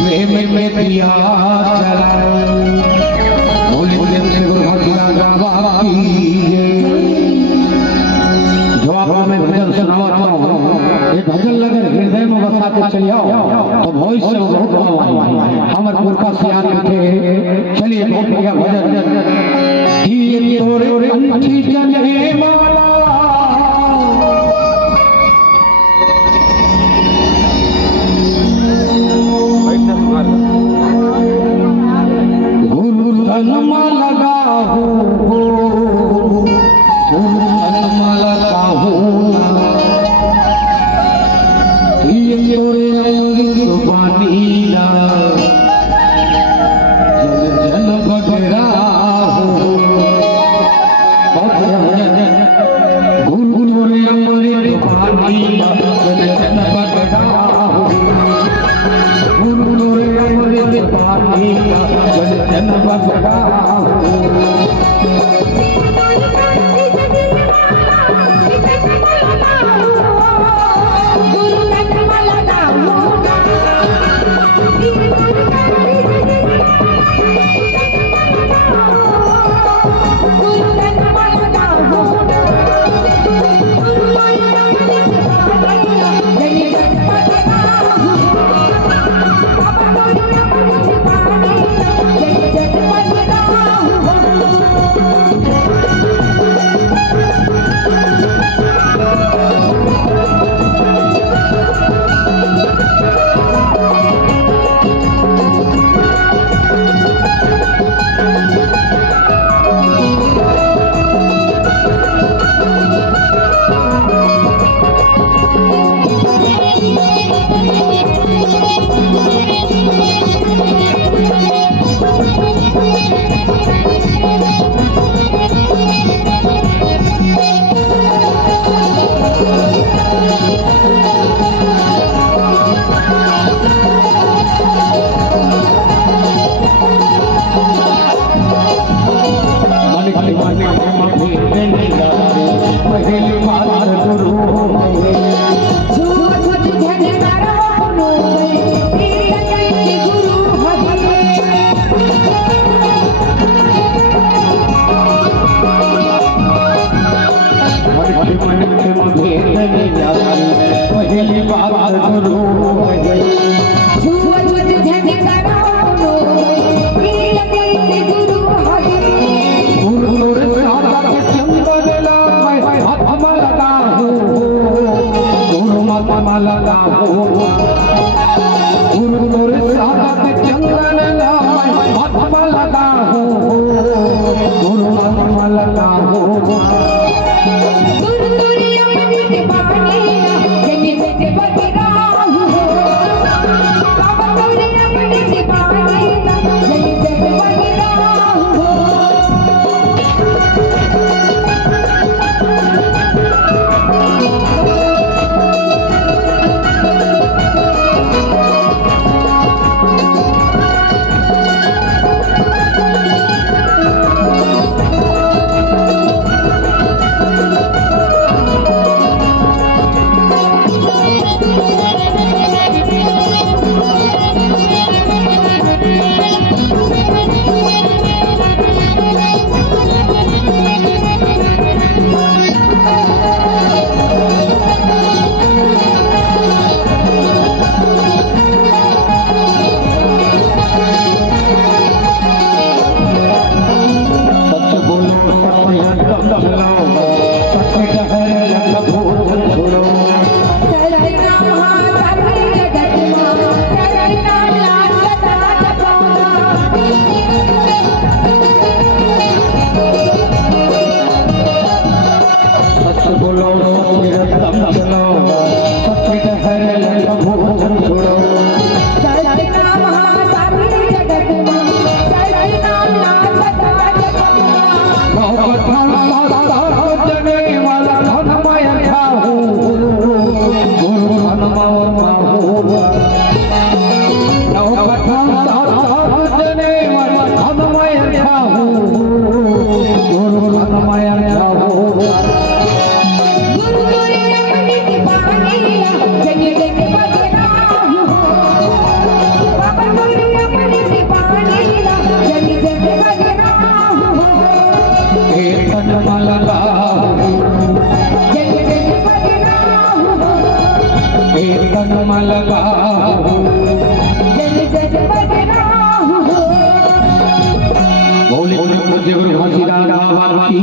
प्रेम में दिया जो आपको मैं भजन सुनाता हूँ, ये भजन लगन हृदय में बसा के चलिए तो भविष्य में बहुत काम आई। हमारे पुरखा से याद थे। चलिए बहुत बढ़िया भजन ये तोरे अंठी जने माला गुरु तनमा लगा हो, गुरु तनमा लगा हो, ये तोरे अमृत पानी ला जन जन बगरा हो। गुरु तोरे अमृत पानी ला जन जन बगरा हो, गुरु तोरे अमृत पानी ला जन जन बगरा हो। पहली बात गुरु लगा हो, गुरु तोरे सादा के चंदन हाथ में लगा हो, गुरु में लगा हो। गुरु तोरे अमृत पानी जन जन बगरा हो, तन लगा बोले गुरु घसीदार बाबा की